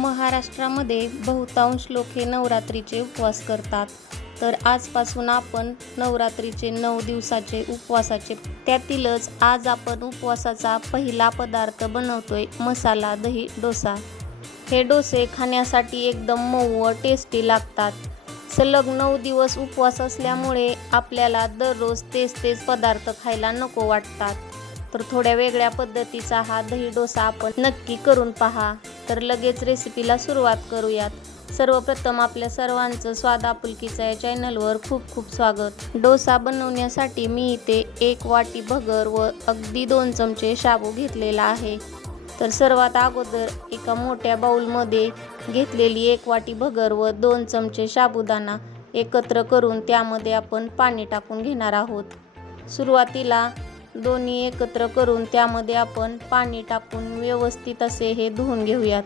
महाराष्ट्रामध्ये बहुतांश लोक हे नवरात्रीचे उपवास करतात. तर आजपासून आपण नवरात्रीचे 9 दिवसाचे उपवासाचे त्यातीलच आज आपण उपवासाचा पहिला पदार्थ बनवतोय मसाला दही डोसा. हे डोसे खाण्यासाठी एकदम मऊ व टेस्टी लागतात. सलग 9 दिवस उपवास असल्यामुळे आपल्याला दररोज तेच पदार्थ खायला नको वाटतात. तर थोड्या वेगळ्या पद्धतीचा हा दही डोसा आपण नक्की करून पहा. तर लगेच रेसिपीला सुरुवात करूयात. सर्वप्रथम आपल्या सर्वांचं स्वाद आपुलकीचं या चॅनलवर खूप स्वागत. डोसा बनवण्यासाठी मी इथे 1 वाटी भगर व अगदी 2 चमचे शाबू घेतलेला आहे. तर सर्वात अगोदर एका मोठ्या बाउलमध्ये घेतलेली 1 वाटी भगर व 2 चमचे साबुदाणा एकत्र करून त्यामध्ये आपण पाणी टाकून घेणार आहोत. सुरुवातीला दोन्ही एकत्र करून त्यामध्ये आपण पाणी टाकून व्यवस्थित असे हे धुवून घेऊयात.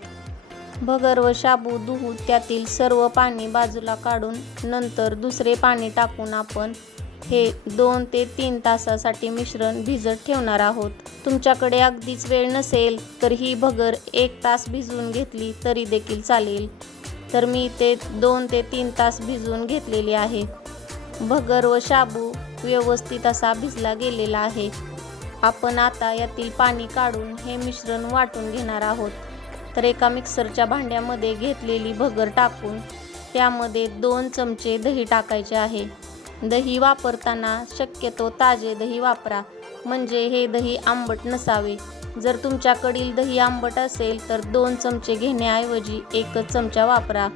भगर व शाबू धुवून त्यातील सर्व पाणी बाजूला काढून नंतर दुसरे पाणी टाकून आपण हे 2 ते 3 तासासाठी मिश्रण भिजत ठेवणार आहोत. तुमच्याकडे अगदीच वेळ नसेल तर ही भगर 1 तास भिजवून घेतली तरी देखील चालेल. तर मी ते 2 ते 3 तास भिजवून घेतलेली आहे. भगर व शाबू व्यवस्थित असा भिजला गेलेला आहे. आपण आता यातील पाणी काढून हे मिश्रण वाटून घेणार आहोत. तर एका मिक्सरच्या भांड्यामध्ये घेतलेली भगर टाकून त्यामध्ये 2 चमचे दही टाकायचे आहे. दही वापरताना शक्यतो ताजे दही वापरा, म्हणजे हे दही आंबट नसावे. जर तुमच्याकडील दही आंबट असेल तर 2 चमचे घेण्याऐवजी 1च चमचा वापरा.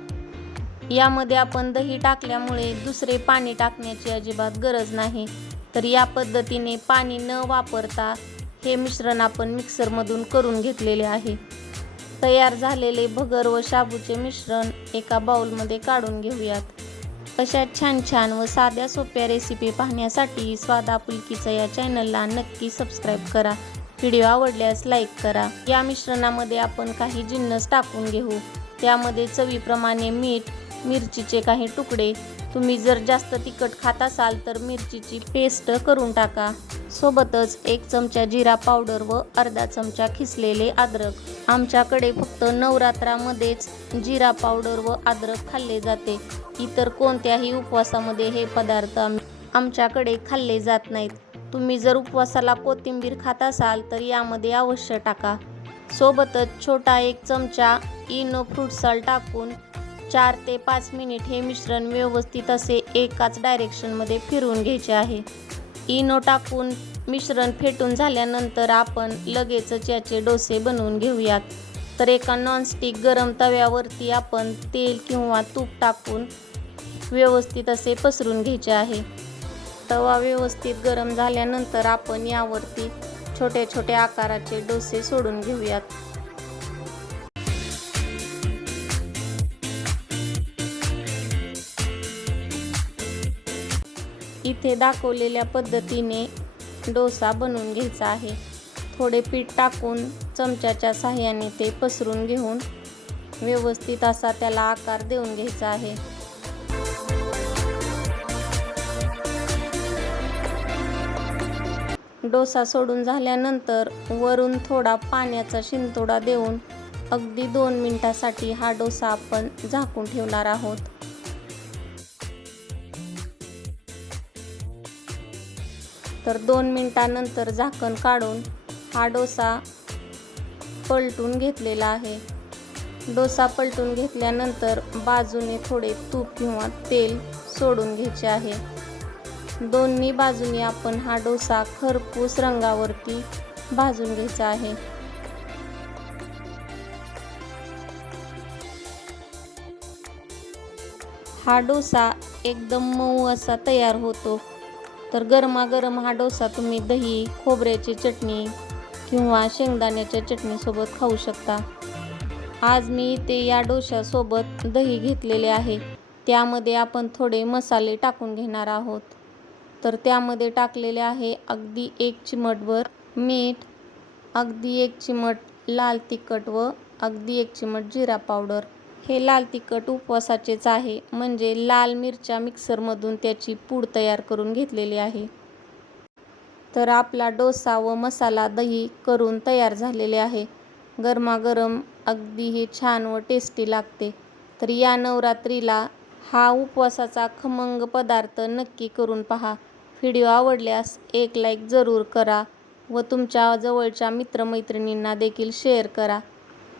यामध्ये आपण दही टाकल्यामुळे दुसरे पाणी टाकण्याची अजिबात गरज नाही. तर या पद्धतीने पाणी न वापरता हे मिश्रण आपण मिक्सरमधून करून घेतलेले आहे. तयार झालेले भगर व शाबूचे मिश्रण एका बाउलमध्ये काढून घेऊयात. अशा छान व साध्या सोप्या रेसिपी पाहण्यासाठी स्वाद आपुलकीचं या चॅनलला नक्की सबस्क्राईब करा. व्हिडिओ आवडल्यास लाईक करा. या मिश्रणामध्ये आपण काही जिन्नस टाकून घेऊ. त्यामध्ये चवीप्रमाणे मीठ, मिरचीचे काही तुकडे, तुम्ही जर जास्त तिखट खात असाल तर मिरचीची पेस्ट करून टाका. सोबतच 1 चमचा जिरा पावडर व अर्धा चमचा खिसलेले अद्रक. आमच्याकडे फक्त नवरात्रामध्येच जिरा पावडर व अद्रक खाल्ले जाते. इतर कोणत्याही उपवासामध्ये हे पदार्थ आमच्याकडे खाल्ले जात नाहीत. तुम्ही जर उपवासाला कोथिंबीर खात असाल तर यामध्ये अवश्य टाका. सोबतच छोटा 1 चमचा इनो फ्रूट सॉल्ट टाकून 4 ते 5 मिनिट हे मिश्रण व्यवस्थित असे एकाच डायरेक्शनमध्ये फिरवून घ्यायचे आहे. इनो टाकून मिश्रण फेटून झाल्यानंतर आपण लगेचच याचे डोसे बनवून घेऊयात. तर एका नॉनस्टिक गरम तव्यावरती आपण तेल किंवा तूप टाकून व्यवस्थित असे पसरून घ्यायचे आहे. तवा व्यवस्थित गरम झाल्यानंतर आपण यावरती छोटे आकाराचे डोसे सोडून घेऊयात. इथे दाखवलेल्या पद्धतीने डोसा बनवून घ्यायचा आहे. थोडे पीठ टाकून चमच्याच्या साहाय्याने ते पसरून घेऊन व्यवस्थित असा त्याला आकार देऊन घ्यायचा आहे. डोसा सोडून झाल्यानंतर वरून थोडा पाण्याचा शिंतोडा देऊन अगदी 2 मिनिटासाठी हा डोसा आपण झाकून ठेवणार आहोत. तर 2 मिनिटानंतर झाकण काढून हा डोसा पलटून घेतलेला आहे. डोसा पलटून घेतल्यानंतर बाजूने थोडे तूप किंवा तेल सोडून घ्यायचे आहे. दोन्ही बाजूने आपण हा डोसा खरपूस रंगावरती भाजून घ्यायचा आहे. हा डोसा एकदम मऊ असा तयार होतो. तर गरमागरम हा डोसा तुम्ही दही, खोबऱ्याची चटणी किंवा शेंगदाण्याच्या चटणीसोबत खाऊ शकता. आज मी इथे या डोशासोबत दही घेतलेले आहे. त्यामध्ये आपण थोडे मसाले टाकून घेणार आहोत. तर त्यामध्ये टाकलेले आहे अगदी 1 चिमटभर मीठ, अगदी 1 चिमट लाल तिखट व अगदी 1 चिमट जिरा पावडर. हे लाल तिखट उपवासाचेच आहे, म्हणजे लाल मिरच्या मिक्सरमधून त्याची पूड तयार करून घेतलेली आहे. तर आपला डोसा व मसाला दही करून तयार झालेले आहे. गरमागरम अगदी हे छान व टेस्टी लागते. तर या नवरात्रीला हा उपवासाचा खमंग पदार्थ नक्की करून पहा. व्हिडिओ आवडल्यास एक लाईक जरूर करा व तुमच्या जवळच्या मित्रमैत्रिणींना देखील शेअर करा.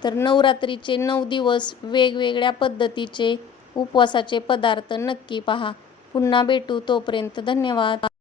तर नवरात्रीचे 9 दिवस वेगवेगळ्या पद्धतीचे उपवासाचे पदार्थ नक्की पहा. पुन्हा भेटू, तोपर्यंत धन्यवाद.